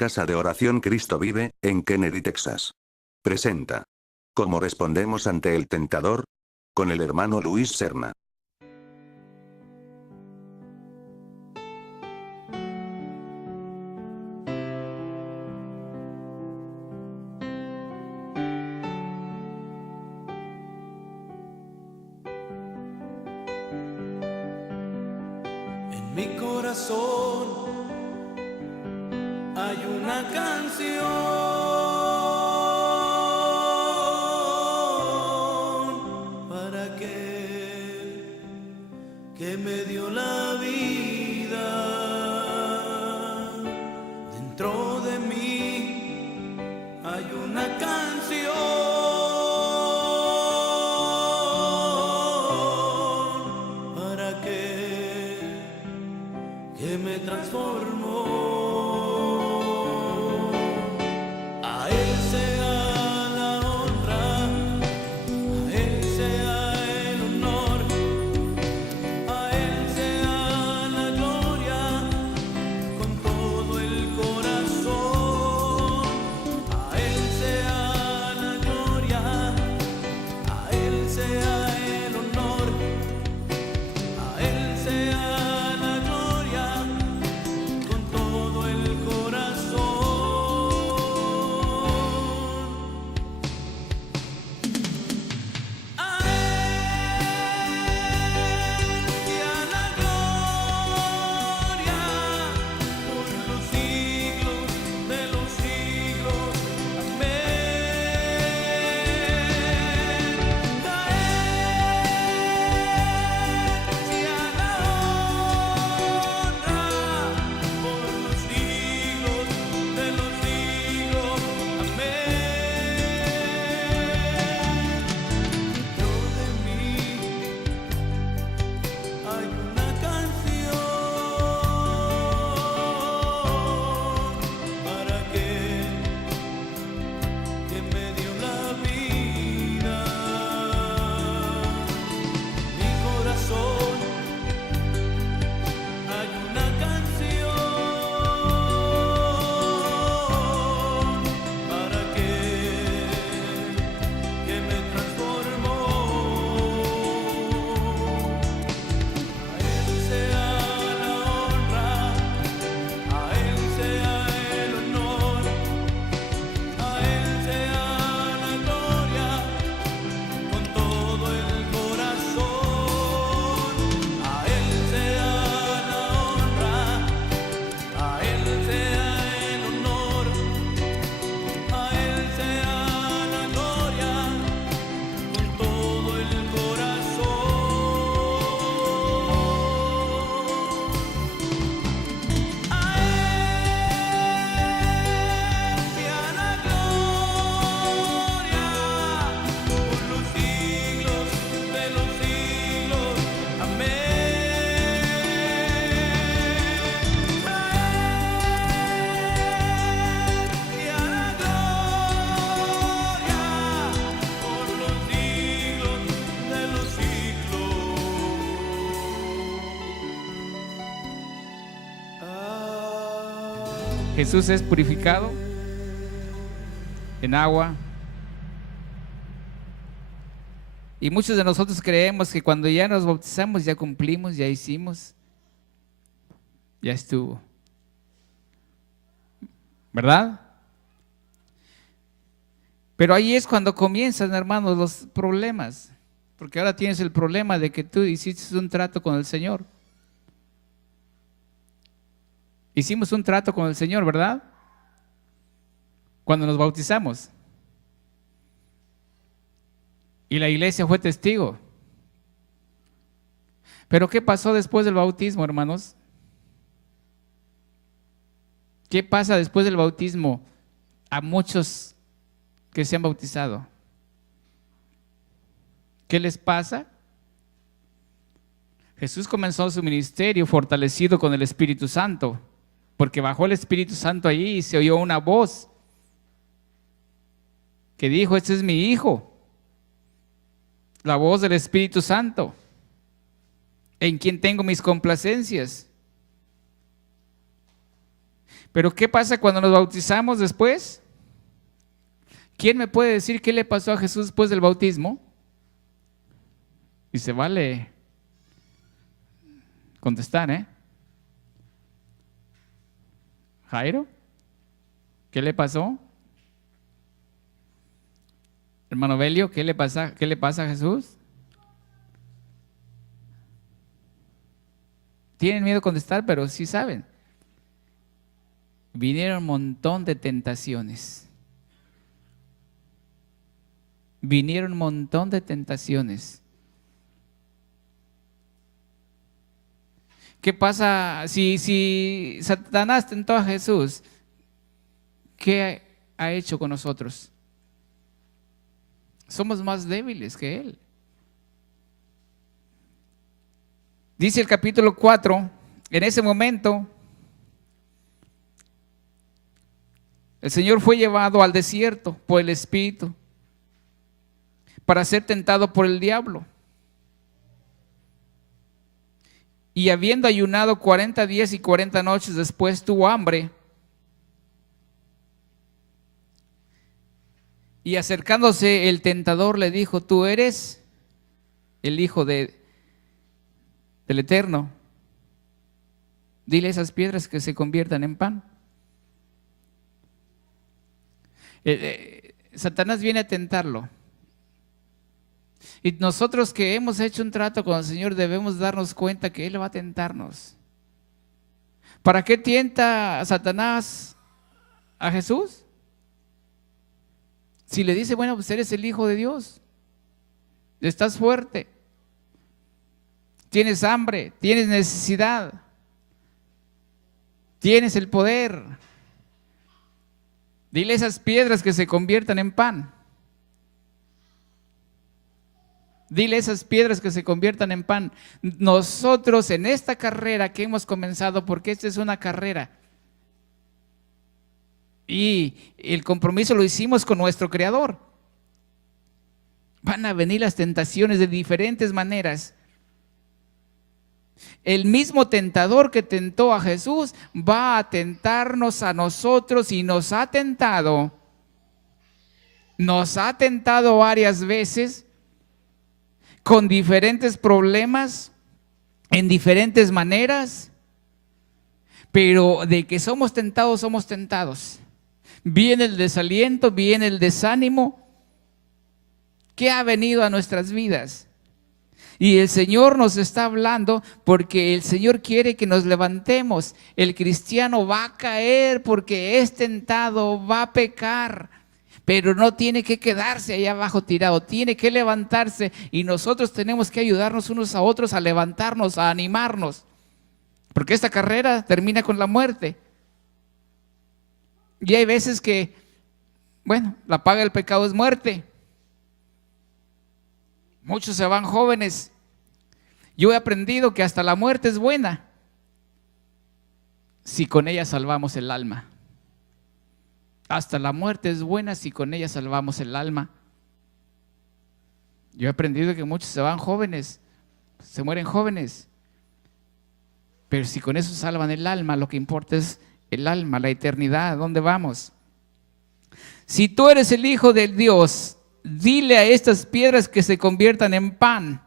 Casa de Oración Cristo Vive, en Kennedy, Texas. Presenta. ¿Cómo respondemos ante el tentador? Con el hermano Luis Serna. En mi corazón hay una canción para aquel que me dio la vida. Dentro de mí hay una canción para aquel que me transformó. A Él sea la honra, a Él sea el honor, a Él sea la gloria, con todo el corazón. A Él sea la gloria, a Él sea el honor, a Él sea la gloria, con todo el corazón. A Él sea la gloria por los siglos de los siglos. Amén. A Él sea la honra por los siglos de los siglos. Amén. Dentro de mí hay una canción para aquel que me dio la vida. Mi corazón hay una canción para aquel que me transformó. A Él sea la honra, a Él sea el honor, a Él sea la gloria, con todo el corazón. A Él sea la honra, a Él sea el honor, a Él sea la gloria, con todo el corazón. A Él sea la gloria por los siglos de los siglos. Amén. A Él sea la gloria por los siglos de los siglos. Jesús es purificado en agua. Y muchos de nosotros creemos que cuando ya nos bautizamos, ya cumplimos, ya hicimos, ya estuvo. ¿Verdad? Pero ahí es cuando comienzan, hermanos, los problemas. Porque ahora tienes el problema de que tú hiciste un trato con el Señor. Hicimos un trato con el Señor, ¿verdad? Cuando nos bautizamos. Y la iglesia fue testigo. Pero ¿qué pasó después del bautismo, hermanos? ¿Qué pasa después del bautismo a muchos que se han bautizado? ¿Qué les pasa? Jesús comenzó su ministerio fortalecido con el Espíritu Santo, porque bajó el Espíritu Santo allí y se oyó una voz que dijo: este es mi Hijo. La voz del Espíritu Santo, en quien tengo mis complacencias. Pero ¿qué pasa cuando nos bautizamos después? ¿Quién me puede decir qué le pasó a Jesús después del bautismo? Y se vale contestar, ¿eh? Jairo, ¿qué le pasó? Hermano Belio, ¿qué le pasa a Jesús? Tienen miedo a contestar, pero sí saben. Vinieron un montón de tentaciones. Vinieron un montón de tentaciones. ¿Qué pasa si Satanás tentó a Jesús? ¿Qué ha hecho con nosotros? Somos más débiles que Él. Dice el capítulo 4, en ese momento, el Señor fue llevado al desierto por el Espíritu para ser tentado por el diablo. Y habiendo ayunado 40 días y 40 noches después tuvo hambre. Y acercándose el tentador le dijo: tú eres el Hijo del Eterno. Dile a esas piedras que se conviertan en pan. Satanás viene a tentarlo. Y nosotros que hemos hecho un trato con el Señor debemos darnos cuenta que Él va a tentarnos. ¿Para qué tienta Satanás a Jesús? Si le dice, bueno, pues eres el Hijo de Dios, estás fuerte, tienes hambre, tienes necesidad, tienes el poder, dile a esas piedras que se conviertan en pan. Dile a esas piedras que se conviertan en pan. Nosotros en esta carrera que hemos comenzado, porque esta es una carrera, y el compromiso lo hicimos con nuestro Creador. Van a venir las tentaciones de diferentes maneras. El mismo tentador que tentó a Jesús va a tentarnos a nosotros y nos ha tentado varias veces con diferentes problemas, en diferentes maneras, pero de que somos tentados, somos tentados. Viene el desaliento, viene el desánimo. ¿Qué ha venido a nuestras vidas? Y el Señor nos está hablando porque el Señor quiere que nos levantemos. El cristiano va a caer porque es tentado, va a pecar, pero no tiene que quedarse ahí abajo tirado, tiene que levantarse, y nosotros tenemos que ayudarnos unos a otros a levantarnos, a animarnos, porque esta carrera termina con la muerte. Y hay veces que, bueno, la paga del pecado es muerte. Muchos se van jóvenes. Yo he aprendido que hasta la muerte es buena si con ella salvamos el alma. Hasta la muerte es buena si con ella salvamos el alma. Yo he aprendido que muchos se van jóvenes, se mueren jóvenes, pero si con eso salvan el alma, lo que importa es el alma, la eternidad, ¿dónde vamos? Si tú eres el Hijo de Dios, dile a estas piedras que se conviertan en pan.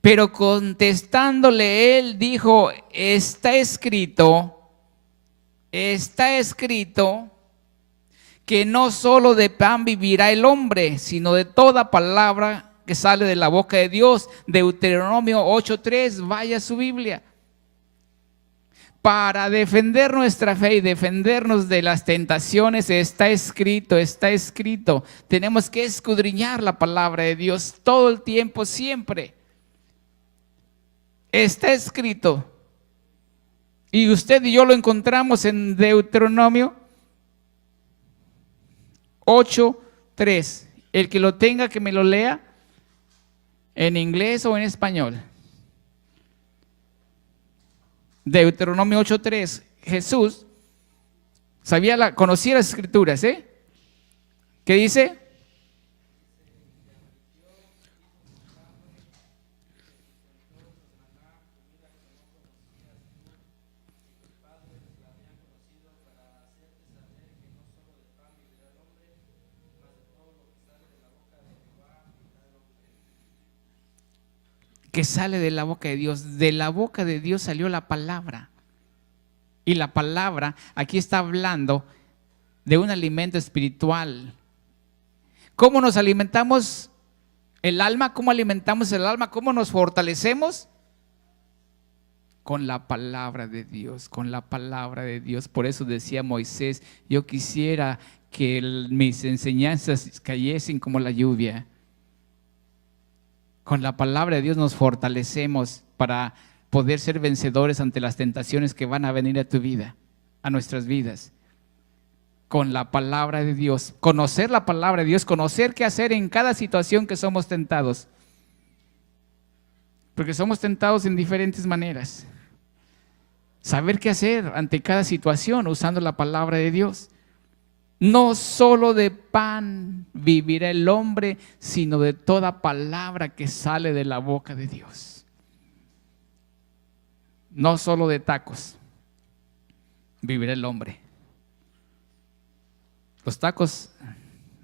Pero contestándole él dijo: está escrito que no solo de pan vivirá el hombre, sino de toda palabra que sale de la boca de Dios. Deuteronomio 8:3, vaya a su Biblia. Para defender nuestra fe y defendernos de las tentaciones, está escrito. Tenemos que escudriñar la palabra de Dios todo el tiempo, siempre. Está escrito. Y usted y yo lo encontramos en Deuteronomio 8:3. El que lo tenga, que me lo lea en inglés o en español. Deuteronomio 8:3. Jesús conocía las escrituras, ¿qué dice? que sale de la boca de Dios. De la boca de Dios salió la palabra. Y la palabra aquí está hablando de un alimento espiritual. ¿Cómo nos alimentamos el alma? ¿Cómo alimentamos el alma? ¿Cómo nos fortalecemos? Con la palabra de Dios, con la palabra de Dios. Por eso decía Moisés, yo quisiera que mis enseñanzas cayesen como la lluvia. Con la palabra de Dios nos fortalecemos para poder ser vencedores ante las tentaciones que van a venir a tu vida, a nuestras vidas. Con la palabra de Dios, conocer la palabra de Dios, conocer qué hacer en cada situación que somos tentados. Porque somos tentados en diferentes maneras. Saber qué hacer ante cada situación usando la palabra de Dios. No solo de pan vivirá el hombre, sino de toda palabra que sale de la boca de Dios. No solo de tacos vivirá el hombre. Los tacos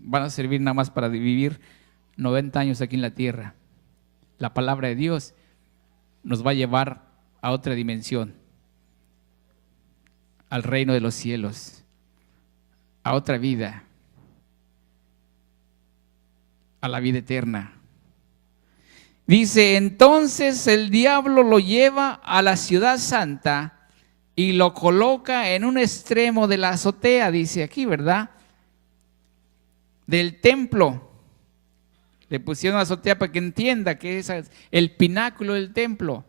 van a servir nada más para vivir 90 años aquí en la tierra. La palabra de Dios nos va a llevar a otra dimensión, al reino de los cielos, a otra vida, a la vida eterna. Dice, entonces el diablo lo lleva a la ciudad santa y lo coloca en un extremo de la azotea, dice aquí, ¿verdad? Del templo. Le pusieron azotea para que entienda que es el pináculo del templo.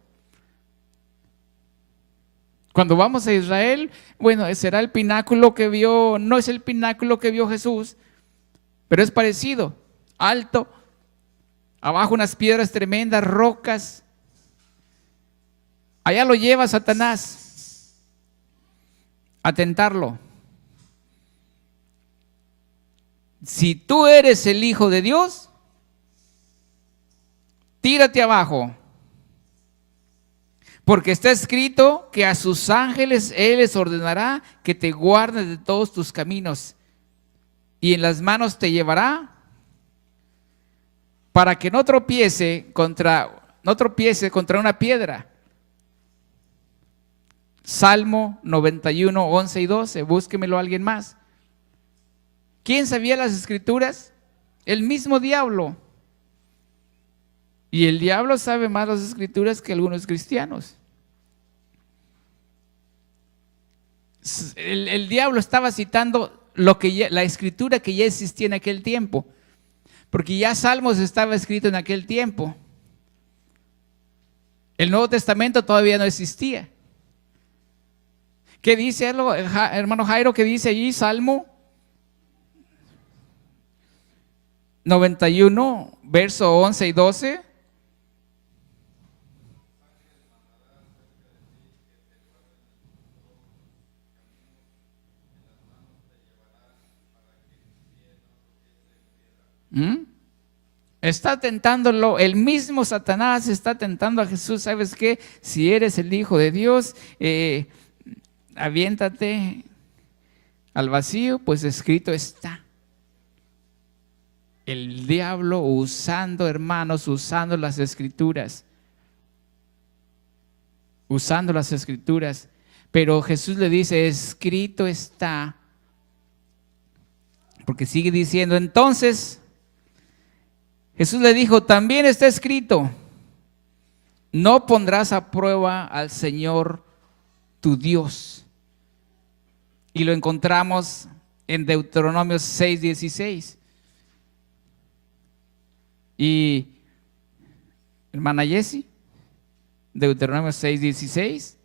Cuando vamos a Israel, bueno, será el pináculo que vio, no es el pináculo que vio Jesús, pero es parecido, alto, abajo unas piedras tremendas, rocas. Allá lo lleva Satanás a tentarlo. Si tú eres el Hijo de Dios, tírate abajo. Porque está escrito que a sus ángeles Él les ordenará que te guarden de todos tus caminos. Y en las manos te llevará para que no tropiece contra una piedra. Salmo 91, 11 y 12. Búsquemelo a alguien más. ¿Quién sabía las escrituras? El mismo diablo. Y el diablo sabe más las escrituras que algunos cristianos. El diablo estaba citando la escritura que ya existía en aquel tiempo. Porque ya Salmos estaba escrito en aquel tiempo. El Nuevo Testamento todavía no existía. ¿Qué dice, hermano Jairo? ¿Qué dice allí Salmo 91, verso 11 y 12? Está tentándolo, el mismo Satanás está tentando a Jesús. ¿Sabes qué? Si eres el Hijo de Dios, aviéntate al vacío, pues escrito está. El diablo usando, hermanos, usando las escrituras. Usando las escrituras. Pero Jesús le dice, escrito está. Porque sigue diciendo, entonces Jesús le dijo, también está escrito, no pondrás a prueba al Señor tu Dios. Y lo encontramos en Deuteronomio 6:16. Y hermana Jessie, Deuteronomio 6:16.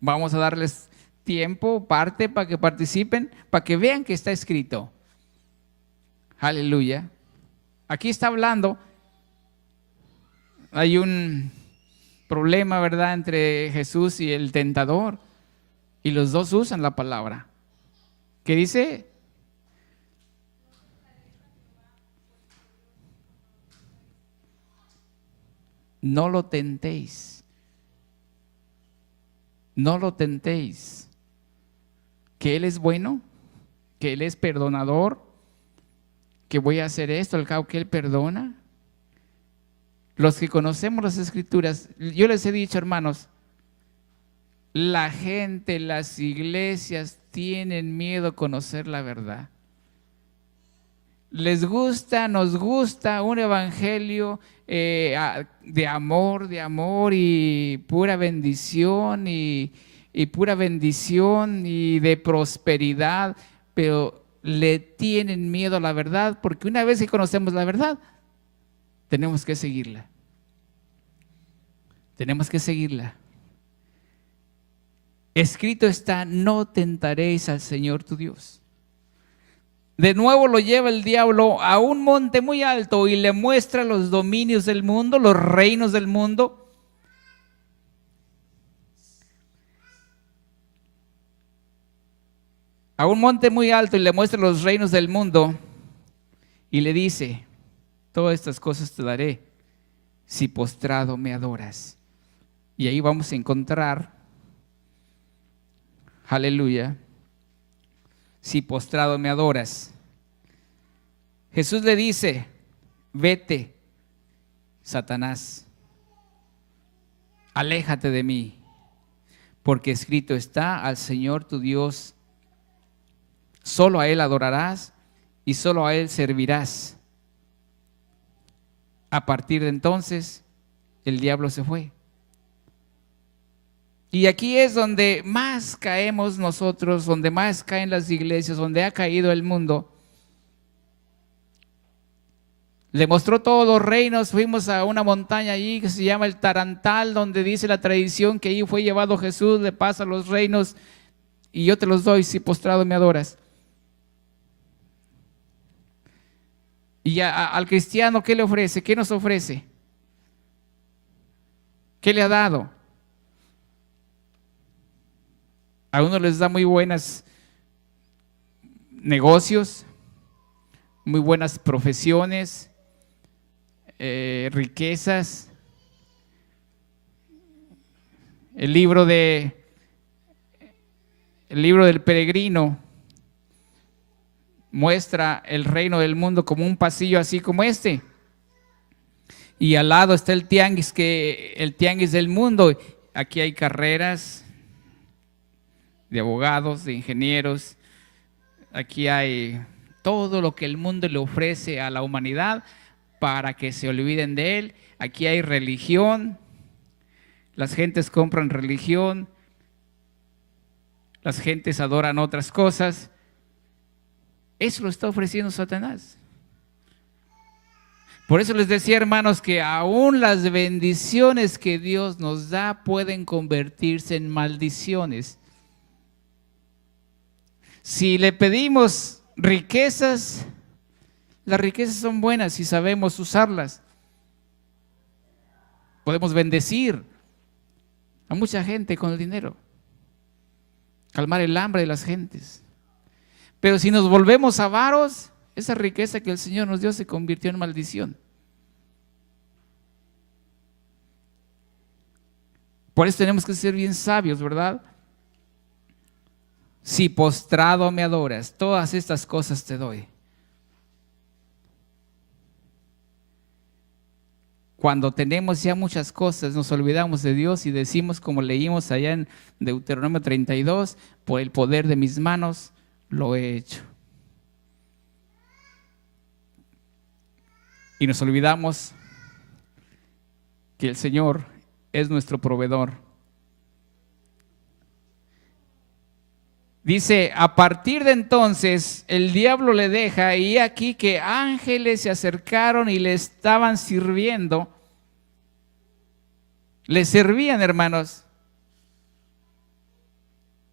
Vamos a darles tiempo, parte, para que participen, para que vean que está escrito. Aleluya. Aquí está hablando. Hay un problema, ¿verdad?, entre Jesús y el tentador. Y los dos usan la palabra. ¿Qué dice? No lo tentéis. No lo tentéis. Que Él es bueno, que Él es perdonador, que voy a hacer esto al cabo que Él perdona. Los que conocemos las Escrituras, yo les he dicho, hermanos, la gente, las iglesias tienen miedo a conocer la verdad. Les gusta, nos gusta un evangelio de amor y pura bendición y pura bendición y de prosperidad, pero le tienen miedo a la verdad, porque una vez que conocemos la verdad, tenemos que seguirla. Tenemos que seguirla. Escrito está: no tentaréis al Señor tu Dios. De nuevo lo lleva el diablo a un monte muy alto y le muestra los dominios del mundo, los reinos del mundo. A un monte muy alto y le muestra los reinos del mundo y le dice: todas estas cosas te daré si postrado me adoras. Y ahí vamos a encontrar, aleluya, si postrado me adoras. Jesús le dice: vete, Satanás, aléjate de mí, porque escrito está: al Señor tu Dios, solo a Él adorarás y solo a Él servirás. A partir de entonces, el diablo se fue. Y aquí es donde más caemos nosotros, donde más caen las iglesias, donde ha caído el mundo. Le mostró todos los reinos. Fuimos a una montaña allí que se llama el Tarantal, donde dice la tradición que allí fue llevado Jesús, le pasa los reinos y yo te los doy si postrado me adoras. Y al cristiano, ¿qué le ofrece? ¿Qué nos ofrece? ¿Qué le ha dado? A uno les da muy buenos negocios, muy buenas profesiones, riquezas. El libro del peregrino muestra el reino del mundo como un pasillo así como este. Y al lado está el tianguis del mundo. Aquí hay carreras de abogados, de ingenieros. Aquí hay todo lo que el mundo le ofrece a la humanidad para que se olviden de él. Aquí hay religión. Las gentes compran religión. Las gentes adoran otras cosas. Eso lo está ofreciendo Satanás. Por eso les decía, hermanos, que aún las bendiciones que Dios nos da pueden convertirse en maldiciones. Si le pedimos riquezas, las riquezas son buenas si sabemos usarlas. Podemos bendecir a mucha gente con el dinero, calmar el hambre de las gentes. Pero si nos volvemos avaros, esa riqueza que el Señor nos dio se convirtió en maldición. Por eso tenemos que ser bien sabios, ¿verdad? Si postrado me adoras, todas estas cosas te doy. Cuando tenemos ya muchas cosas, nos olvidamos de Dios y decimos, como leímos allá en Deuteronomio 32, por el poder de mis manos lo he hecho. Y nos olvidamos que el Señor es nuestro proveedor. Dice: a partir de entonces el diablo le deja, y aquí que ángeles se acercaron y le estaban sirviendo. Le servían, hermanos.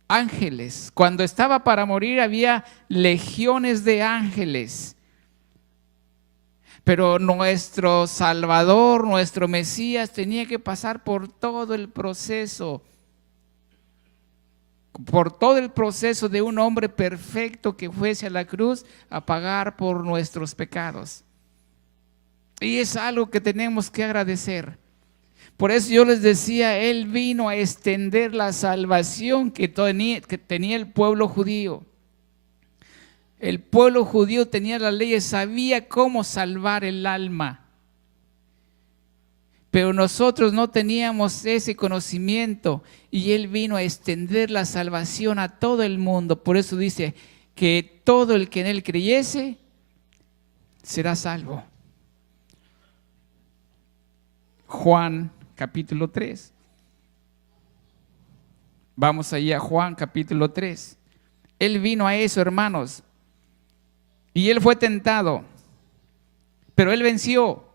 Ángeles. Cuando estaba para morir había legiones de ángeles. Pero nuestro Salvador, nuestro Mesías, tenía que pasar por todo el proceso. Por todo el proceso de un hombre perfecto que fuese a la cruz a pagar por nuestros pecados. Y es algo que tenemos que agradecer. Por eso yo les decía, Él vino a extender la salvación que tenía el pueblo judío. El pueblo judío tenía las leyes, sabía cómo salvar el alma. Pero nosotros no teníamos ese conocimiento y Él vino a extender la salvación a todo el mundo. Por eso dice que todo el que en Él creyese será salvo. Juan capítulo 3. Vamos allí a Juan capítulo 3. Él vino a eso, hermanos. Y Él fue tentado, pero Él venció.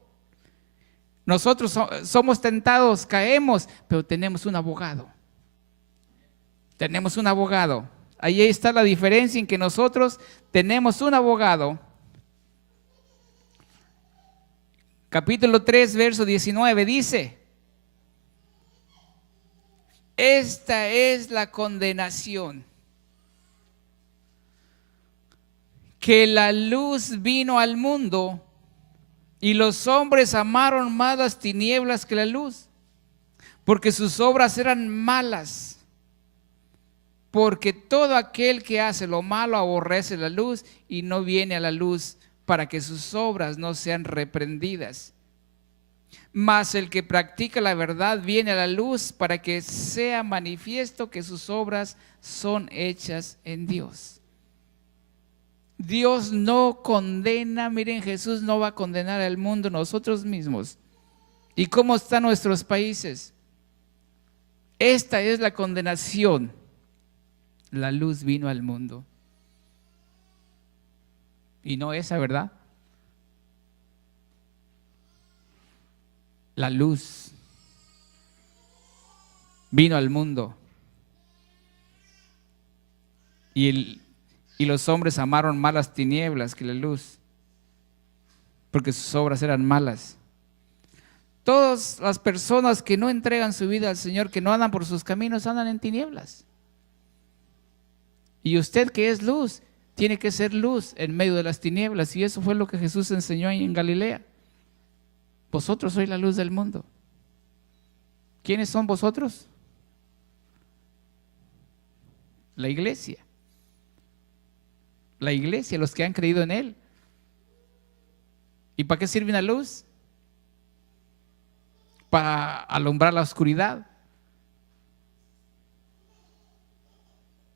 Nosotros somos tentados, caemos, pero tenemos un abogado. Tenemos un abogado. Ahí está la diferencia en que nosotros tenemos un abogado. Capítulo 3, verso 19 dice: esta es la condenación, que la luz vino al mundo y los hombres amaron más las tinieblas que la luz, porque sus obras eran malas. Porque todo aquel que hace lo malo aborrece la luz y no viene a la luz, para que sus obras no sean reprendidas. Mas el que practica la verdad viene a la luz, para que sea manifiesto que sus obras son hechas en Dios. Dios no condena. Miren, Jesús no va a condenar al mundo, nosotros mismos. ¿Y cómo están nuestros países? Esta es la condenación. La luz vino al mundo. Y no esa, ¿verdad? La luz vino al mundo. Y los hombres amaron más las tinieblas que la luz, porque sus obras eran malas. Todas las personas que no entregan su vida al Señor, que no andan por sus caminos, andan en tinieblas. Y usted, que es luz, tiene que ser luz en medio de las tinieblas. Y eso fue lo que Jesús enseñó en Galilea. Vosotros sois la luz del mundo. ¿Quiénes son vosotros? La iglesia. La iglesia, los que han creído en Él. ¿Y para qué sirve una luz? Para alumbrar la oscuridad.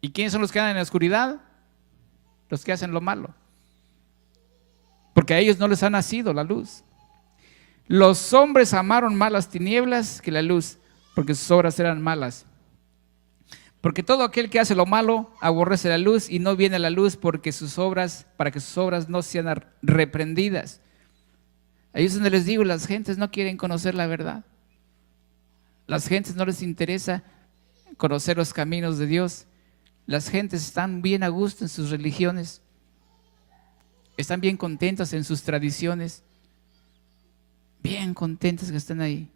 ¿Y quiénes son los que andan en la oscuridad? Los que hacen lo malo. Porque a ellos no les ha nacido la luz. Los hombres amaron más las tinieblas que la luz, porque sus obras eran malas. Porque todo aquel que hace lo malo aborrece la luz y no viene a la luz, para que sus obras no sean reprendidas. Ahí es donde les digo, las gentes no quieren conocer la verdad. Las gentes no les interesa conocer los caminos de Dios. Las gentes están bien a gusto en sus religiones. Están bien contentas en sus tradiciones. Bien contentas que están ahí.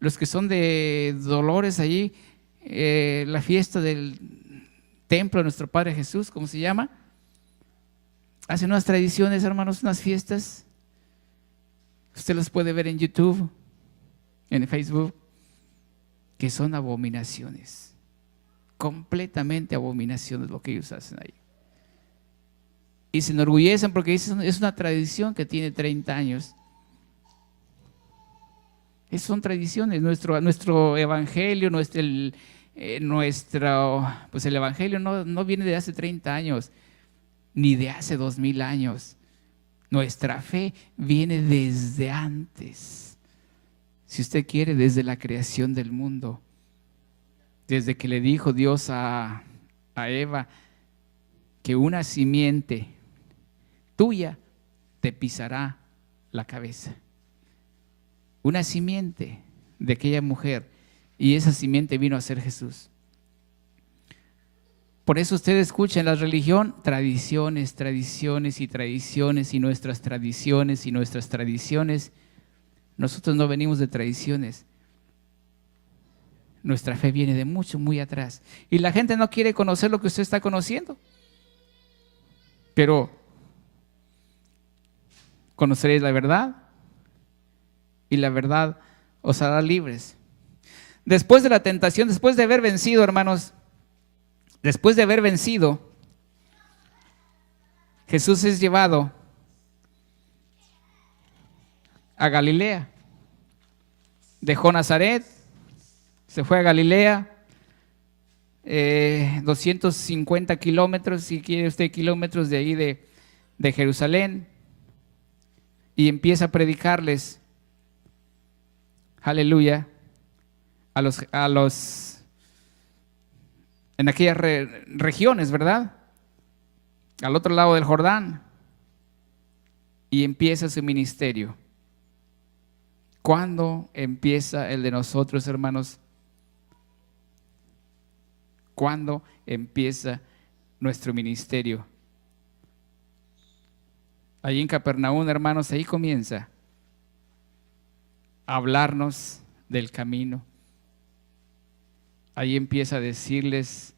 Los que son de Dolores allí, la fiesta del templo de nuestro Padre Jesús, ¿cómo se llama? Hacen unas tradiciones, hermanos, unas fiestas. Usted los puede ver en YouTube, en Facebook, que son abominaciones. Completamente abominaciones lo que ellos hacen ahí. Y se enorgullecen porque dicen, es una tradición que tiene 30 años. Esas son tradiciones. Nuestro evangelio, el evangelio no viene de hace 30 años, ni de hace 2000 años. Nuestra fe viene desde antes. Si usted quiere, desde la creación del mundo. Desde que le dijo Dios a Eva que una simiente tuya te pisará la cabeza. Una simiente de aquella mujer, y esa simiente vino a ser Jesús. Por eso usted escucha en la religión tradiciones, tradiciones y tradiciones, y nuestras tradiciones y nuestras tradiciones. Nosotros no venimos de tradiciones. Nuestra fe viene de mucho, muy atrás. Y la gente no quiere conocer lo que usted está conociendo. Pero conoceréis la verdad, y la verdad os hará libres. Después de la tentación, después de haber vencido, hermanos, después de haber vencido, Jesús es llevado a Galilea. Dejó Nazaret, se fue a Galilea, 250 kilómetros, si quiere usted, kilómetros de ahí de Jerusalén, y empieza a predicarles, aleluya, a los en aquellas regiones, ¿verdad? Al otro lado del Jordán, y empieza su ministerio. ¿Cuándo empieza el de nosotros, hermanos? ¿Cuándo empieza nuestro ministerio? Allí en Capernaum, hermanos, ahí comienza a hablarnos del camino. Ahí empieza a decirles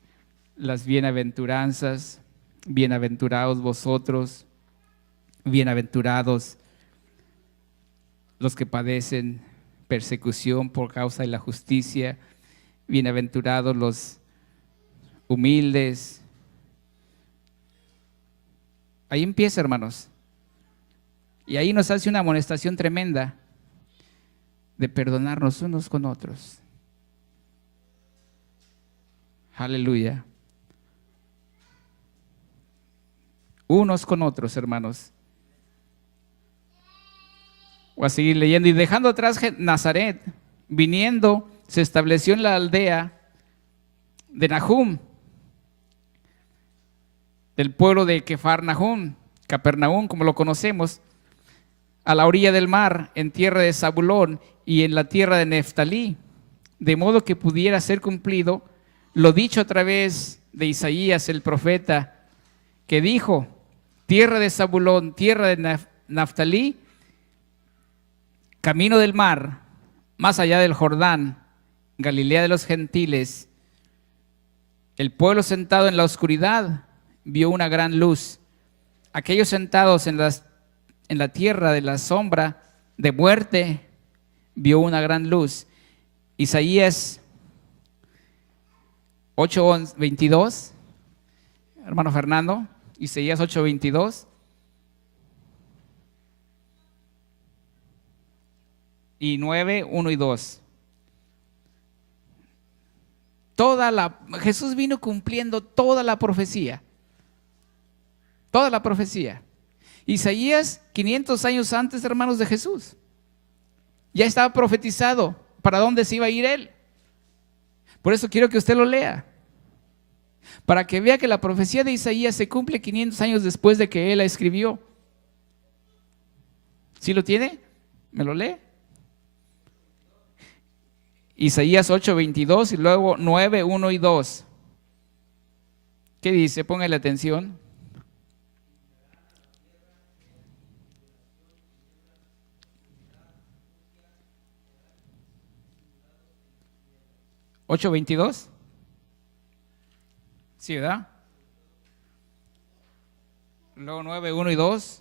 las bienaventuranzas, bienaventurados vosotros, bienaventurados los que padecen persecución por causa de la justicia, bienaventurados los humildes. Ahí empieza, hermanos. Y ahí nos hace una amonestación tremenda de perdonarnos unos con otros. Aleluya. Unos con otros, hermanos. Voy a seguir leyendo. Y dejando atrás Nazaret, viniendo, se estableció en la aldea de Nahum, del pueblo de Capernaum, como lo conocemos, a la orilla del mar, en tierra de Zabulón y en la tierra de Neftalí, de modo que pudiera ser cumplido lo dicho a través de Isaías el profeta, que dijo: tierra de Zabulón, tierra de Neftalí, camino del mar, más allá del Jordán, Galilea de los gentiles. El pueblo sentado en la oscuridad vio una gran luz. Aquellos sentados en la tierra de la sombra de muerte vio una gran luz. Isaías 8:22, hermano Fernando, Isaías 8:22. Y 9:1 y 2. Jesús vino cumpliendo toda la profecía. Toda la profecía. Isaías, 500 años antes, hermanos, de Jesús, ya estaba profetizado para dónde se iba a ir él. Por eso quiero que usted lo lea, para que vea que la profecía de Isaías se cumple 500 años después de que él la escribió. ¿Sí lo tiene? ¿Me lo lee? Isaías 8:22 y luego 9:1 y 2. ¿Qué dice? Póngale atención. ¿8:22? Sí, ¿verdad? Luego 9:1 y 2.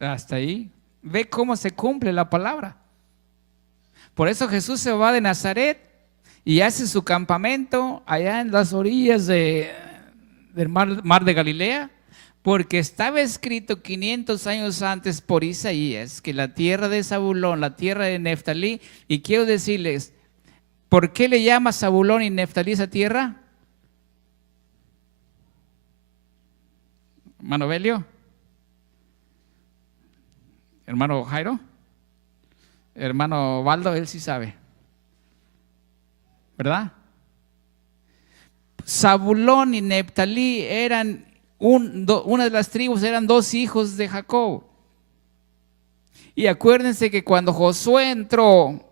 Hasta ahí. Ve cómo se cumple la palabra. Por eso Jesús se va de Nazaret y hace su campamento allá en las orillas del mar de Galilea, porque estaba escrito 500 años antes por Isaías que la tierra de Zabulón, la tierra de Neftalí, y quiero decirles, ¿por qué le llama Zabulón y Neftalí esa tierra? Hermano Belio, hermano Jairo, hermano Waldo, él sí sabe, ¿verdad? Zabulón y Neftalí eran una de las tribus, eran dos hijos de Jacob. Y acuérdense que cuando Josué entró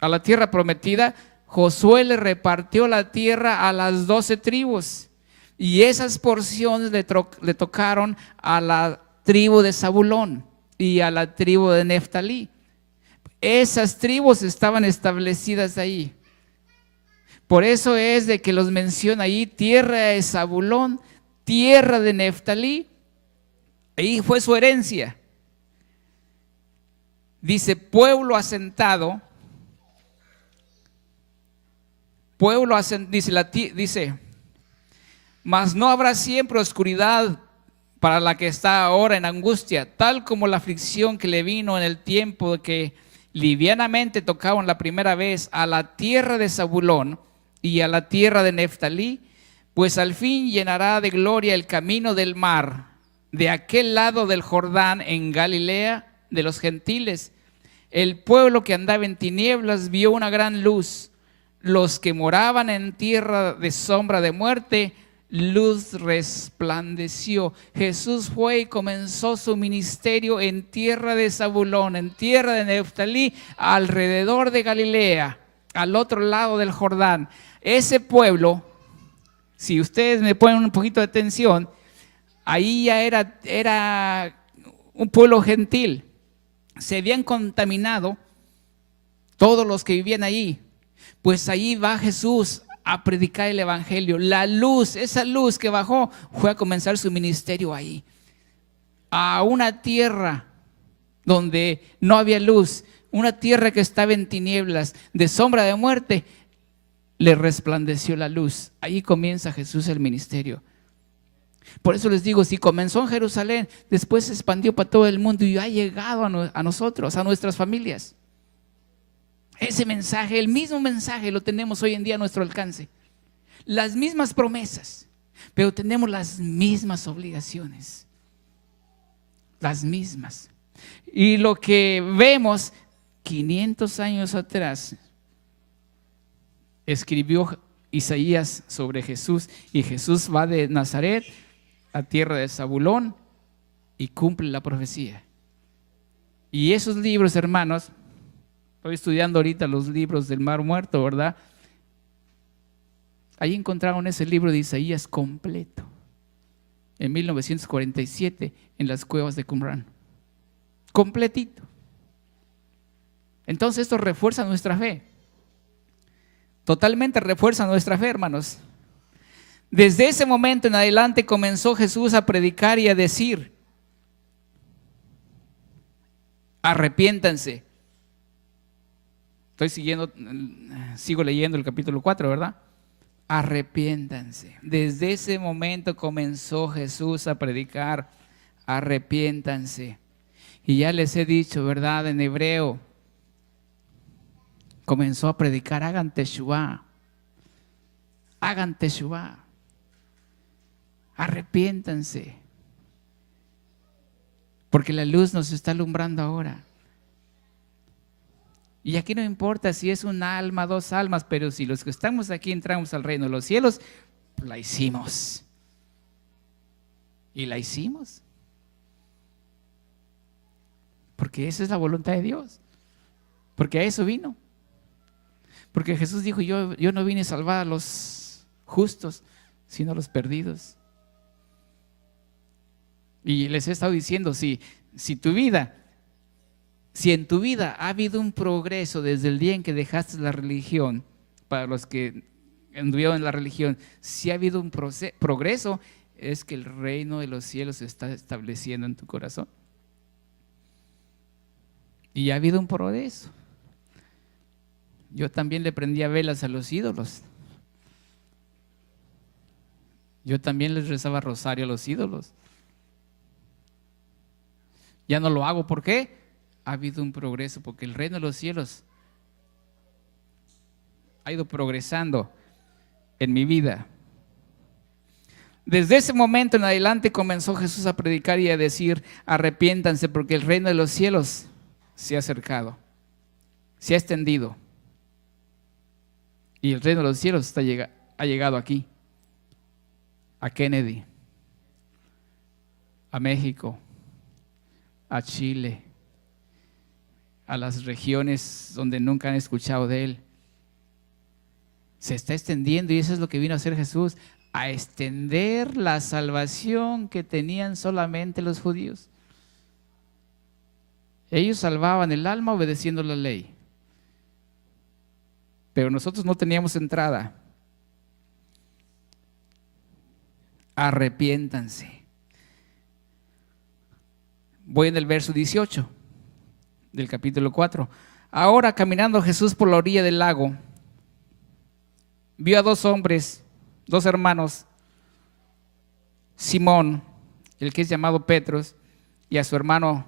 a la tierra prometida, Josué le repartió la tierra a las 12 tribus y esas porciones le tocaron a la tribu de Zabulón y a la tribu de Neftalí. Esas tribus estaban establecidas ahí. Por eso es de que los menciona ahí, tierra de Zabulón, tierra de Neftalí. Ahí fue su herencia. Dice, pueblo asentado. Dice, mas no habrá siempre oscuridad para la que está ahora en angustia, tal como la aflicción que le vino en el tiempo de que livianamente tocaron la primera vez a la tierra de Zabulón y a la tierra de Neftalí, pues al fin llenará de gloria el camino del mar, de aquel lado del Jordán en Galilea de los gentiles. El pueblo que andaba en tinieblas vio una gran luz. Los que moraban en tierra de sombra de muerte, luz resplandeció. Jesús fue y comenzó su ministerio en tierra de Zabulón, en tierra de Neftalí, alrededor de Galilea, al otro lado del Jordán. Ese pueblo, si ustedes me ponen un poquito de atención, ahí ya era un pueblo gentil. Se habían contaminado todos los que vivían ahí. Pues ahí va Jesús a predicar el evangelio. La luz, esa luz que bajó, fue a comenzar su ministerio ahí. A una tierra donde no había luz, una tierra que estaba en tinieblas, de sombra de muerte, le resplandeció la luz. Ahí comienza Jesús el ministerio. Por eso les digo, si comenzó en Jerusalén, después se expandió para todo el mundo y ha llegado a nosotros, a nuestras familias. Ese mensaje, el mismo mensaje lo tenemos hoy en día a nuestro alcance. Las mismas promesas, pero tenemos las mismas obligaciones. Las mismas. Y lo que vemos 500 años atrás, escribió Isaías sobre Jesús, y Jesús va de Nazaret a tierra de Zabulón y cumple la profecía. Y esos libros, hermanos, estoy estudiando ahorita los libros del Mar Muerto, ¿verdad? Ahí encontraron ese libro de Isaías completo, en 1947, en las cuevas de Qumran. Completito. Entonces esto refuerza nuestra fe. Totalmente refuerza nuestra fe, hermanos. Desde ese momento en adelante comenzó Jesús a predicar y a decir, arrepiéntanse. Sigo leyendo el capítulo 4, ¿verdad? Arrepiéntanse. Desde ese momento comenzó Jesús a predicar, arrepiéntanse. Y ya les he dicho, ¿verdad? En hebreo, comenzó a predicar, hagan teshuvá, arrepiéntanse, porque la luz nos está alumbrando ahora. Y aquí no importa si es un alma, dos almas, pero si los que estamos aquí entramos al reino de los cielos, la hicimos. Y la hicimos. Porque esa es la voluntad de Dios. Porque a eso vino. Porque Jesús dijo, yo no vine a salvar a los justos, sino a los perdidos. Y les he estado diciendo, si en tu vida ha habido un progreso desde el día en que dejaste la religión, para los que anduvieron en la religión, si ha habido un progreso, es que el reino de los cielos se está estableciendo en tu corazón. Y ha habido un progreso. Yo también le prendía velas a los ídolos. Yo también les rezaba rosario a los ídolos. Ya no lo hago, ¿por qué? Ha habido un progreso, porque el reino de los cielos ha ido progresando en mi vida. Desde ese momento en adelante comenzó Jesús a predicar y a decir, arrepiéntanse porque el reino de los cielos se ha acercado, se ha extendido. Y el reino de los cielos ha llegado aquí, a Kennedy, a México, a Chile, a las regiones donde nunca han escuchado de Él. Se está extendiendo y eso es lo que vino a hacer Jesús, a extender la salvación que tenían solamente los judíos. Ellos salvaban el alma obedeciendo la ley, pero nosotros no teníamos entrada. Arrepiéntanse. Voy en el verso 18 del capítulo 4. Ahora, caminando Jesús por la orilla del lago, vio a dos hombres, dos hermanos, Simón, el que es llamado Petros, y a su hermano,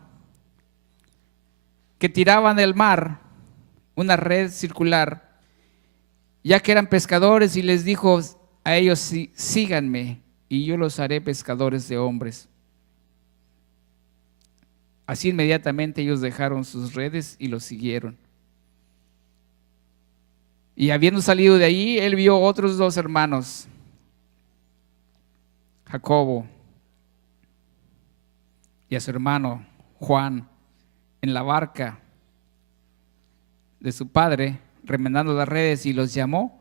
que tiraban del mar una red circular, ya que eran pescadores, y les dijo a ellos: síganme, y yo los haré pescadores de hombres. Así inmediatamente ellos dejaron sus redes y los siguieron. Y habiendo salido de allí, él vio otros dos hermanos, Jacobo y a su hermano Juan, en la barca de su padre, remendando las redes, y los llamó.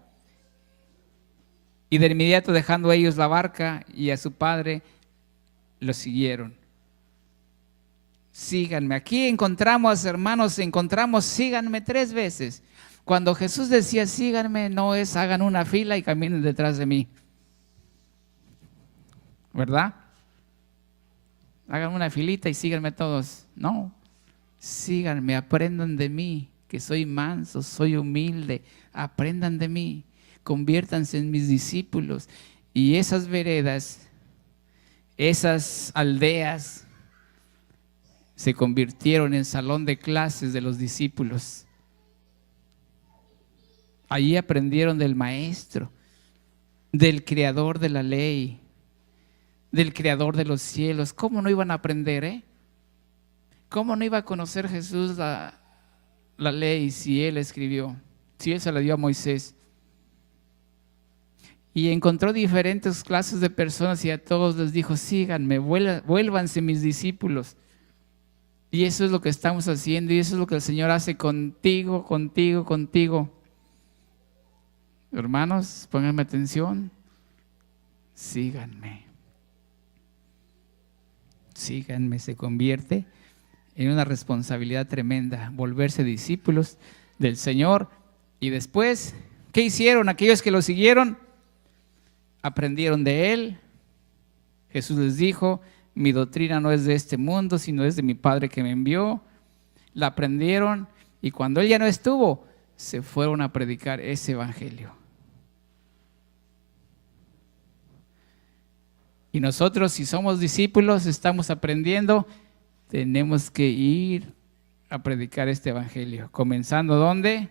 Y de inmediato, dejando ellos la barca y a su padre, los siguieron. Síganme. Aquí encontramos, hermanos, síganme 3 veces. Cuando Jesús decía síganme, no es hagan una fila y caminen detrás de mí, ¿verdad? Hagan una filita y síganme todos. No, síganme, aprendan de mí, que soy manso, soy humilde. Aprendan de mí, conviértanse en mis discípulos. Y esas veredas, esas aldeas, se convirtieron en salón de clases de los discípulos. Allí aprendieron del maestro, del creador de la ley, del creador de los cielos. ¿Cómo no iban a aprender, ¿Cómo no iba a conocer Jesús la ley si él escribió, si él se la dio a Moisés? Y encontró diferentes clases de personas y a todos les dijo: síganme, vuélvanse mis discípulos. Y eso es lo que estamos haciendo, y eso es lo que el Señor hace contigo, contigo, contigo. Hermanos, pónganme atención. Síganme. Síganme, se convierte en una responsabilidad tremenda, volverse discípulos del Señor. Y después, ¿qué hicieron aquellos que lo siguieron? Aprendieron de Él. Jesús les dijo: mi doctrina no es de este mundo, sino es de mi Padre que me envió. La aprendieron, y cuando Él ya no estuvo, se fueron a predicar ese evangelio. Y nosotros, si somos discípulos, estamos aprendiendo, tenemos que ir a predicar este evangelio. ¿Comenzando dónde?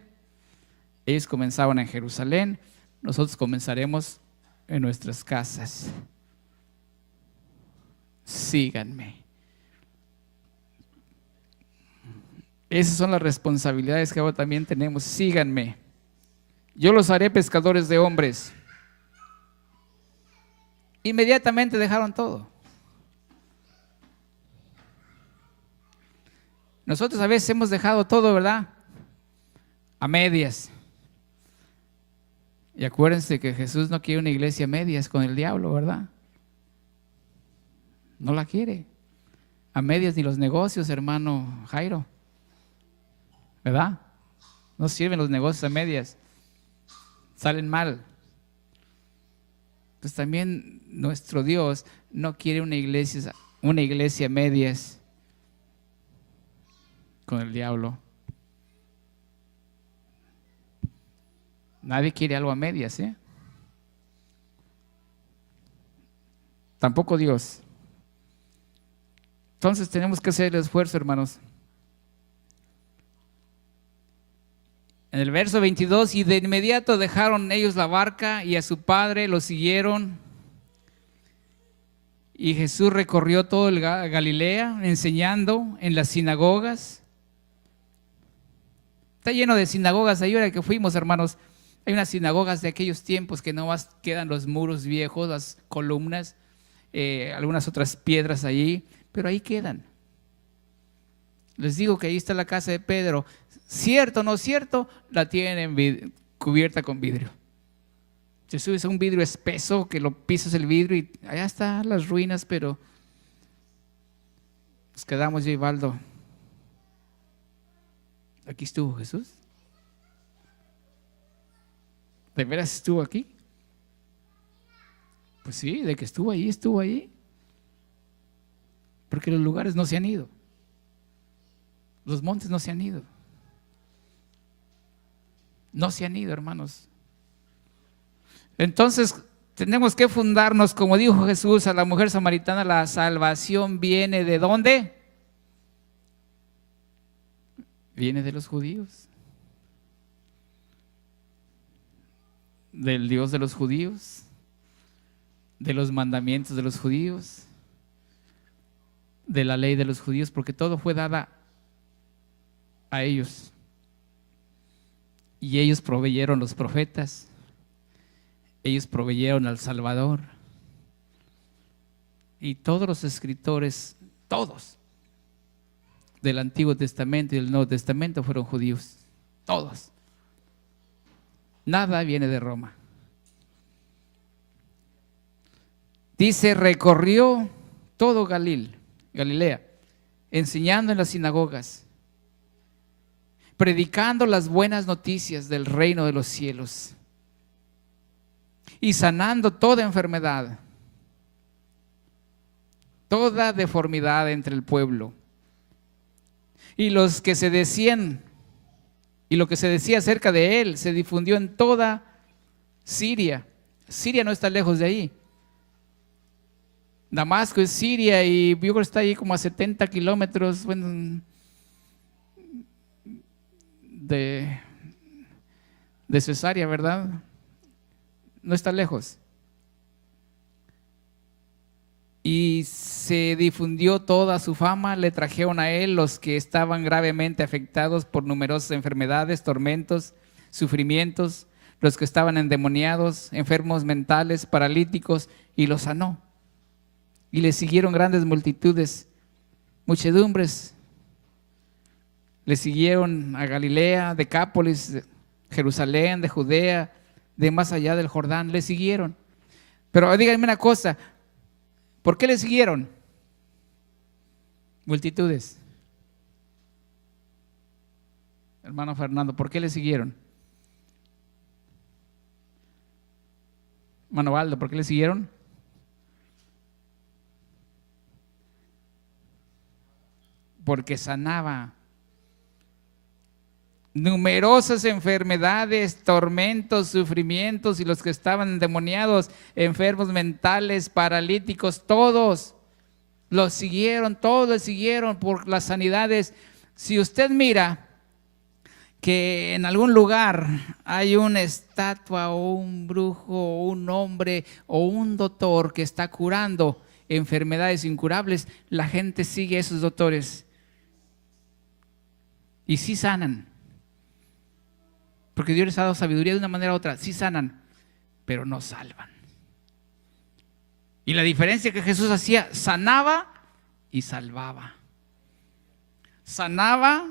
Ellos comenzaban en Jerusalén, nosotros comenzaremos en nuestras casas. Síganme. Esas son las responsabilidades que ahora también tenemos. Síganme. Yo los haré pescadores de hombres. Inmediatamente dejaron todo. Nosotros a veces hemos dejado todo, ¿verdad? A medias. Y acuérdense que Jesús no quiere una iglesia a medias con el diablo, ¿verdad? No la quiere. A medias ni los negocios, hermano Jairo. ¿Verdad? No sirven los negocios a medias. Salen mal. Pues también nuestro Dios no quiere una iglesia a medias con el diablo. Nadie quiere algo a medias, Tampoco Dios. Entonces tenemos que hacer el esfuerzo, hermanos. En el verso 22, y de inmediato dejaron ellos la barca y a su padre lo siguieron. Y Jesús recorrió todo el Galilea, enseñando en las sinagogas. Está lleno de sinagogas ahí ahora que fuimos, hermanos. Hay unas sinagogas de aquellos tiempos que no más quedan los muros viejos, las columnas, algunas otras piedras allí, pero ahí quedan. Les digo que ahí está la casa de Pedro. Cierto o no cierto, la tienen cubierta con vidrio. Te subes a un vidrio espeso que lo pisas el vidrio y allá están las ruinas, pero nos quedamos yo y Baldo. ¿Aquí estuvo Jesús? ¿De veras estuvo aquí? Pues sí, de que estuvo ahí, estuvo ahí. Porque los lugares no se han ido. Los montes no se han ido. No se han ido, hermanos. Entonces tenemos que fundarnos, como dijo Jesús a la mujer samaritana, la salvación viene ¿de dónde? Viene de los judíos. Del Dios de los judíos, de los mandamientos de los judíos, de la ley de los judíos, porque todo fue dada a ellos. Y ellos proveyeron los profetas, ellos proveyeron al Salvador. Y todos los escritores, todos, del Antiguo Testamento y del Nuevo Testamento fueron judíos, todos. Nada viene de Roma. Dice, recorrió todo Galilea, enseñando en las sinagogas, predicando las buenas noticias del reino de los cielos y sanando toda enfermedad, toda deformidad entre el pueblo. Y los que se decían, y lo que se decía acerca de él se difundió en toda Siria. Siria no está lejos de ahí. Damasco es Siria y yo creo que está ahí como a 70 kilómetros, bueno, de Cesarea, ¿verdad? No está lejos. Y se difundió toda su fama, le trajeron a él los que estaban gravemente afectados por numerosas enfermedades, tormentos, sufrimientos, los que estaban endemoniados, enfermos mentales, paralíticos, y los sanó. Y le siguieron grandes multitudes, muchedumbres. Le siguieron a Galilea, Decápolis, de Jerusalén, de Judea, de más allá del Jordán, le siguieron. Pero díganme una cosa, ¿por qué le siguieron? Multitudes. Hermano Fernando, ¿por qué le siguieron? Hermano Baldo, ¿por qué le siguieron? Porque sanaba numerosas enfermedades, tormentos, sufrimientos, y los que estaban endemoniados, enfermos mentales, paralíticos, todos los siguieron, todos le siguieron por las sanidades. Si usted mira que en algún lugar hay una estatua o un brujo o un hombre o un doctor que está curando enfermedades incurables, la gente sigue a esos doctores y sí sanan. Porque Dios les ha dado sabiduría de una manera u otra. Sí sanan, pero no salvan. Y la diferencia que Jesús hacía, sanaba y salvaba. Sanaba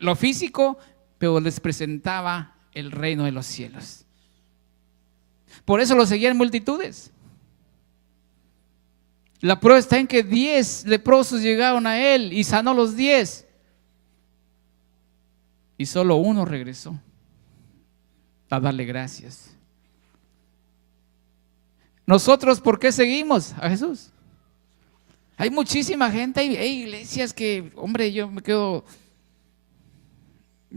lo físico, pero les presentaba el reino de los cielos. Por eso lo seguían multitudes. La prueba está en que 10 leprosos llegaron a él y sanó los 10. Y solo uno regresó a darle gracias. Nosotros, ¿por qué seguimos a Jesús? Hay muchísima gente, hay iglesias que, hombre, yo me quedo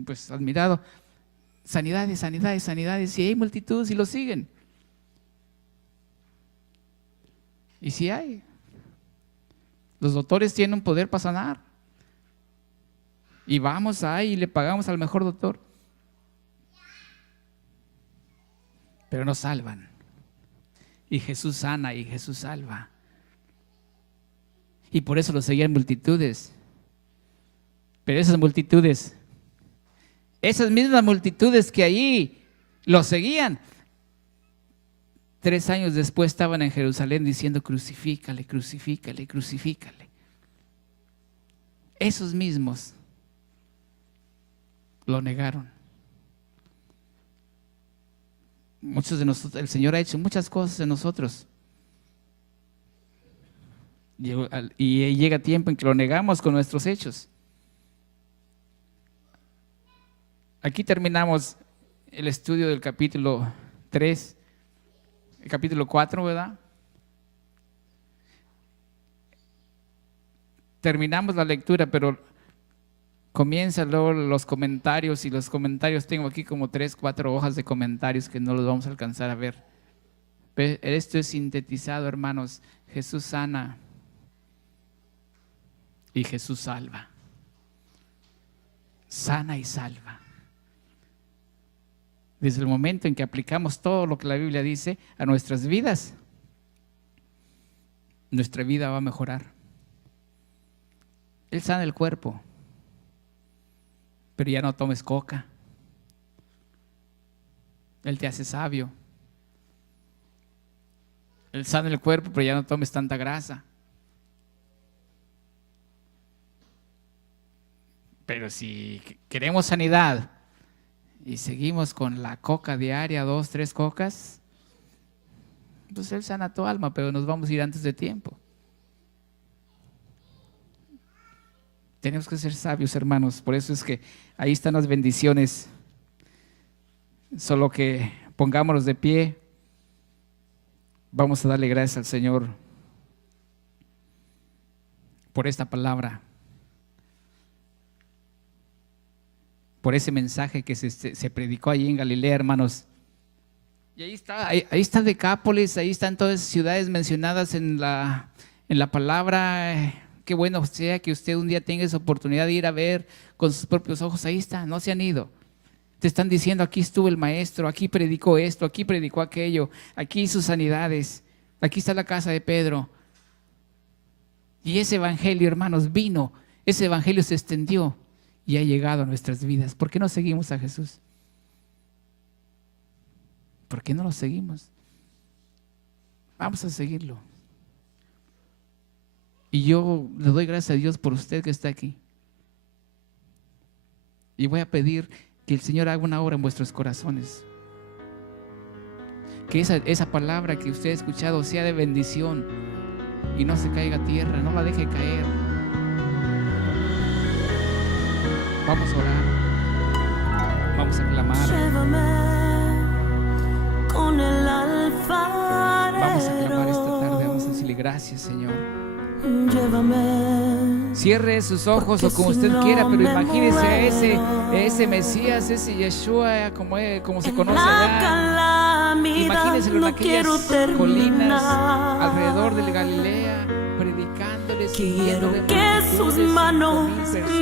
pues admirado. Sanidades, sanidades, sanidades, y hay multitudes y lo siguen. Y sí hay. Los doctores tienen un poder para sanar. Y vamos ahí y le pagamos al mejor doctor. Pero no salvan. Y Jesús sana y Jesús salva. Y por eso lo seguían multitudes. Pero esas multitudes, esas mismas multitudes que allí lo seguían, 3 años después estaban en Jerusalén diciendo: crucifícale, crucifícale, crucifícale. Esos mismos lo negaron. Muchos de nosotros, el Señor ha hecho muchas cosas en nosotros. Y llega tiempo en que lo negamos con nuestros hechos. Aquí terminamos el estudio del capítulo 3, el capítulo 4, ¿verdad? Terminamos la lectura, pero comienza luego los comentarios, y los comentarios, tengo aquí como 3, 4 hojas de comentarios que no los vamos a alcanzar a ver. Pero esto es sintetizado, hermanos. Jesús sana y Jesús salva. Sana y salva. Desde el momento en que aplicamos todo lo que la Biblia dice a nuestras vidas, nuestra vida va a mejorar. Él sana el cuerpo, pero ya no tomes coca. Él te hace sabio. Él sana el cuerpo, pero ya no tomes tanta grasa. Pero si queremos sanidad y seguimos con la coca diaria, 2, 3 cocas, pues Él sana tu alma, pero nos vamos a ir antes de tiempo. Tenemos que ser sabios, hermanos. Por eso es que ahí están las bendiciones. Solo que pongámonos de pie. Vamos a darle gracias al Señor por esta palabra, por ese mensaje que se predicó allí en Galilea, hermanos. Y ahí está Decápolis, ahí están todas esas ciudades mencionadas en la palabra. Qué bueno sea que usted un día tenga esa oportunidad de ir a ver con sus propios ojos. Ahí está, no se han ido. Te están diciendo: aquí estuvo el maestro, aquí predicó esto, aquí predicó aquello, aquí hizo sanidades, aquí está la casa de Pedro. Y ese evangelio, hermanos, vino, ese evangelio se extendió y ha llegado a nuestras vidas. ¿Por qué no seguimos a Jesús? ¿Por qué no lo seguimos? Vamos a seguirlo. Y yo le doy gracias a Dios por usted que está aquí. Y voy a pedir que el Señor haga una obra en vuestros corazones. Que esa palabra que usted ha escuchado sea de bendición y no se caiga a tierra, no la deje caer. Vamos a orar, vamos a clamar. Llévame con el alfarero. Vamos a clamar esta tarde, vamos a decirle: gracias, Señor. Llévame. Cierre sus ojos, o como Porque si usted no quiera, pero me imagínese a muero. ese Mesías, ese Yeshua, como se En conoce la allá. calamidad Imagínenselo en no aquellas quiero terminar. colinas alrededor de Galilea, predicándoles, Quiero viendo que sus manos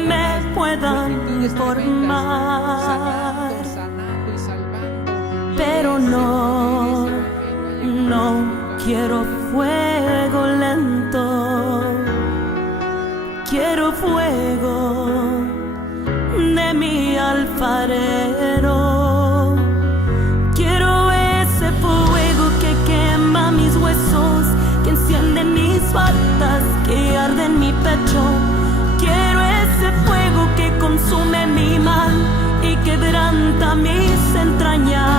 me puedan formar. Sanando y salvando. Pero no quiero fuego lento. Quiero fuego de mi alfarero. Quiero ese fuego que quema mis huesos, que enciende mis faltas, que arde en mi pecho. Quiero ese fuego que consume mi mal y quebranta mis entrañas.